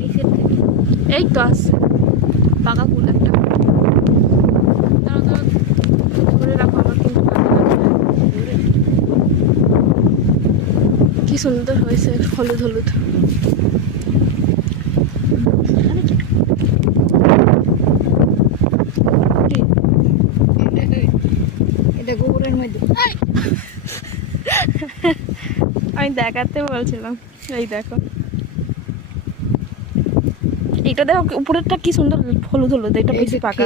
নিচের থেকে এই তো আসছে পাকা কুল একটা। দাঁড়াও দাঁড়াও, করে রাখো, আমার কিন্তু কাজে লাগবে। কি সুন্দর হয়েছে, হলুদ হলুদ। এটা গোবরের মধ্যে আমি দেখাতে বলছিলাম, এই দেখো এটা দেখো, উপরেরটা কি সুন্দর হলুদ হলুদ। এটা বেশি পাকা,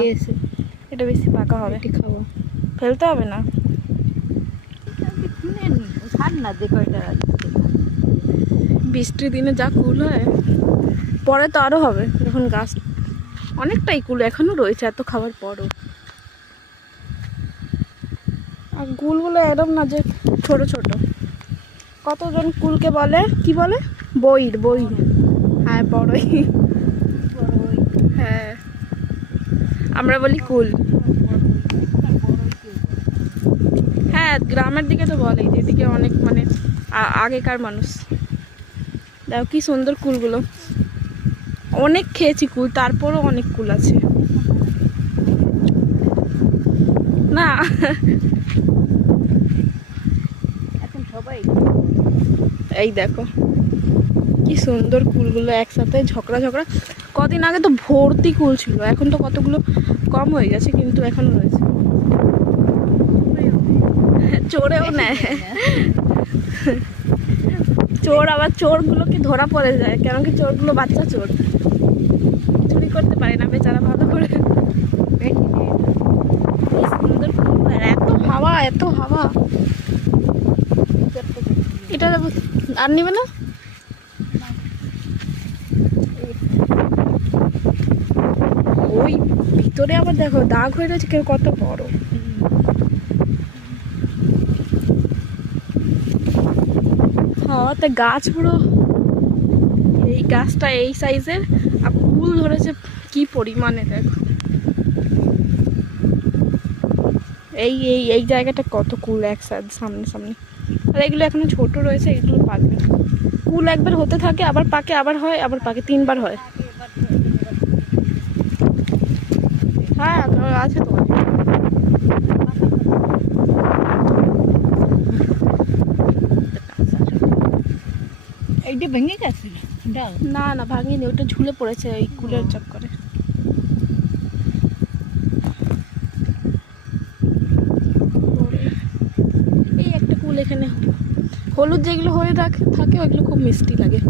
এটা বেশি পাকা হবে, খাওয়া ফেলতে হবে না। না দেখো এটা বৃষ্টির দিনে যা কুল হয়, পরে তো আরো হবে যখন গাছ অনেকটাই কুল এখনো রয়েছে এত খাবার পরও। আর কুলগুলো এরম না যে ছোট ছোট, কতজন কুলকে বলে কি বলে, বইর বইর। হ্যাঁ বড়ই, হ্যাঁ আমরা বলি কুল। হ্যাঁ গ্রামের দিকে তো বলেই, যেদিকে অনেক মানে আগেকার মানুষ। দেখো কি সুন্দর কুলগুলো, অনেক খেয়েছি কুল, তারপরও অনেক কুল আছে না। এখন সবাই এই দেখো কি সুন্দর কুলগুলো একসাথে ঝগড়া ঝগড়া। কদিন আগে তো ভর্তি কুল ছিল, এখন তো কতগুলো কম হয়ে গেছে, কিন্তু এখনো রয়েছে। চোরেও নেয়, চোর আবার চোরগুলোকে ধরা পড়ে যায়, কেন কি চোরগুলো বাচ্চা চোর, চুরি করতে পারে না বেচারা ভালো করে। কি সুন্দর ফুল, আর এত হাওয়া এত হাওয়া। এটা আর নিবে না, ওই ভিতরে আবার দেখো দাগ হয়ে রয়েছে, কেউ কত বড়। হাওয়াতে গাছ পুরো, এই গাছটা এই সাইজের, আর ফুল ধরেছে কি পরিমাণে দেখো। এই এই এই জায়গাটা কত কুল একসাথে সামনে সামনে, আর এগুলো এখনো ছোট রয়েছে, এগুলো পাকবে। কুল একবার হতে থাকে, আবার পাকে, আবার হয়, আবার পাকে, 3বার হয়। হ্যাঁ আছে তো। এইটা ভেঙে গেছে ডাল? না না ভাঙিনি, ওটা ঝুলে পড়েছে ওই কুলের চক্করে। এই একটা কুল এখানে হলুদ যেগুলো হয়ে থাকে ওইগুলো খুব মিষ্টি লাগে।